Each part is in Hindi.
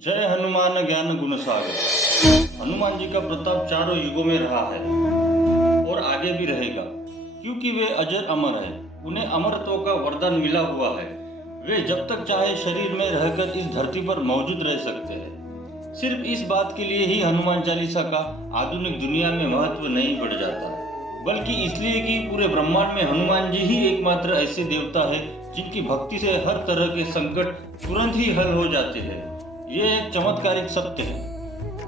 जय हनुमान ज्ञान गुण सागर। हनुमान जी का प्रताप चारों युगों में रहा है और आगे भी रहेगा, क्योंकि वे अजर अमर है। उन्हें अमरत्व का वरदान मिला हुआ है। वे जब तक चाहे शरीर में रहकर इस धरती पर मौजूद रह सकते हैं। सिर्फ इस बात के लिए ही हनुमान चालीसा का आधुनिक दुनिया में महत्व नहीं बढ़ जाता, बल्कि इसलिए कि पूरे ब्रह्मांड में हनुमान जी ही एकमात्र ऐसे देवता है जिनकी भक्ति से हर तरह के संकट तुरंत ही हल हो जाते हैं। ये एक चमत्कारिक सत्य है।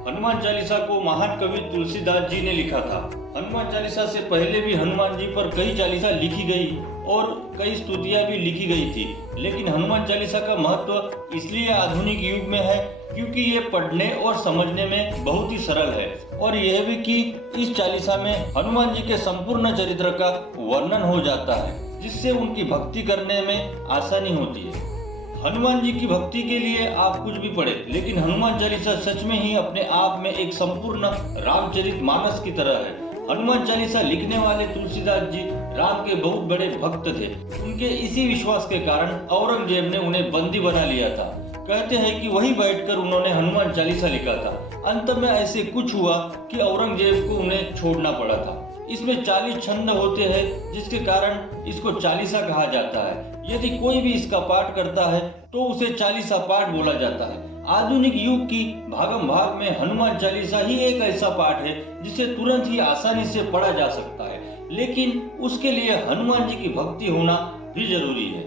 हनुमान चालीसा को महान कवि तुलसीदास जी ने लिखा था। हनुमान चालीसा से पहले भी हनुमान जी पर कई चालीसा लिखी गई और कई स्तुतियां भी लिखी गई थी, लेकिन हनुमान चालीसा का महत्व इसलिए आधुनिक युग में है क्योंकि ये पढ़ने और समझने में बहुत ही सरल है, और यह भी कि इस चालीसा में हनुमान जी के संपूर्ण चरित्र का वर्णन हो जाता है, जिससे उनकी भक्ति करने में आसानी होती है। हनुमान जी की भक्ति के लिए आप कुछ भी पढ़े, लेकिन हनुमान चालीसा सच में ही अपने आप में एक संपूर्ण रामचरितमानस की तरह है। हनुमान चालीसा लिखने वाले तुलसीदास जी राम के बहुत बड़े भक्त थे। उनके इसी विश्वास के कारण औरंगजेब ने उन्हें बंदी बना लिया था। कहते हैं कि वहीं बैठकर उन्होंने हनुमान चालीसा लिखा था। अंत में ऐसे कुछ हुआ कि औरंगजेब को उन्हें छोड़ना पड़ा था। इसमें 40 छंद होते हैं, जिसके कारण इसको चालीसा कहा जाता है। यदि कोई भी इसका पाठ करता है तो उसे चालीसा पाठ बोला जाता है। आधुनिक युग की भागम भाग में हनुमान चालीसा ही एक ऐसा पाठ है जिसे तुरंत ही आसानी से पढ़ा जा सकता है, लेकिन उसके लिए हनुमान जी की भक्ति होना भी जरूरी है।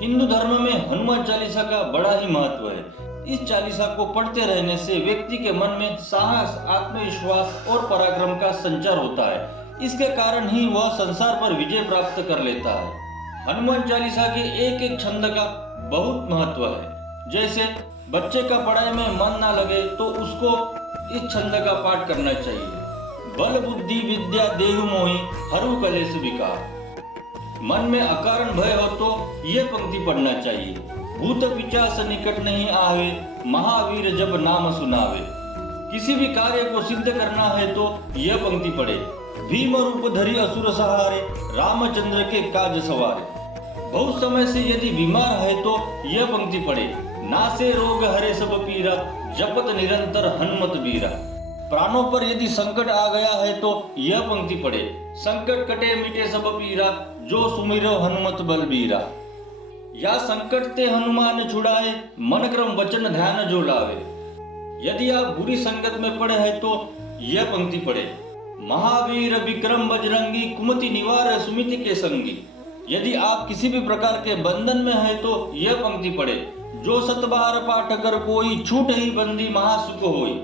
हिंदू धर्म में हनुमान चालीसा का बड़ा ही महत्व है। इस चालीसा को पढ़ते रहने से व्यक्ति के मन में साहस, आत्मविश्वास और पराक्रम का संचार होता है। इसके कारण ही वह संसार पर विजय प्राप्त कर लेता है। हनुमान चालीसा के एक एक छंद का बहुत महत्व है। जैसे बच्चे का पढ़ाई में मन ना लगे तो उसको इस छंद का पाठ करना चाहिए। बल बुद्धि विद्या देहु मोहि हरु कलेश विकार। मन में अकारण भय हो तो यह पंक्ति पढ़ना चाहिए। भूत पिशाच निकट नहीं आवे, महावीर जब नाम सुनावे। किसी भी कार्य को सिद्ध करना है तो यह पंक्ति पढ़े। भीम रूप धरि असुर सहारे, रामचंद्र के काज सवारे। बहुत समय से यदि बीमार है तो यह पंक्ति पढ़े। नासे रोग हरे सब पीरा, जपत निरंतर हनुमत बीरा। प्राणों पर यदि संकट आ गया है तो यह पंक्ति पढ़े। संकट कटे मिटे सब पीरा, जो सुमिरो हनुमत बलबीरा। या संकट ते हनुमान छुड़ाए, मन क्रम वचन ध्यान जो लावे। यदि आप बुरी संगत में पड़े हैं तो यह पंक्ति पढ़े। महावीर विक्रम बजरंगी, कुमति निवार सुमिति के संगी। यदि आप किसी भी प्रकार के बंधन में है तो यह पंक्ति पढ़े। जो सतबार पाठ कर कोई, छूट ही बंदी महासुख होई।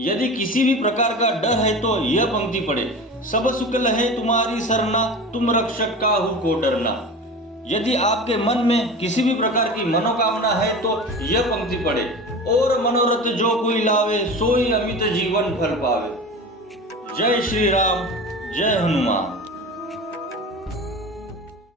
यदि किसी भी प्रकार का डर है तो यह पंक्ति पढ़े। सब सुख लहे तुम्हारी सरना, तुम रक्षक काहू को डरना। यदि आपके मन में किसी भी प्रकार की मनोकामना है तो यह पंक्ति पढ़े। और मनोरथ जो कोई लावे, सोई अमित जीवन फल पावे। जय श्री राम, जय हनुमान।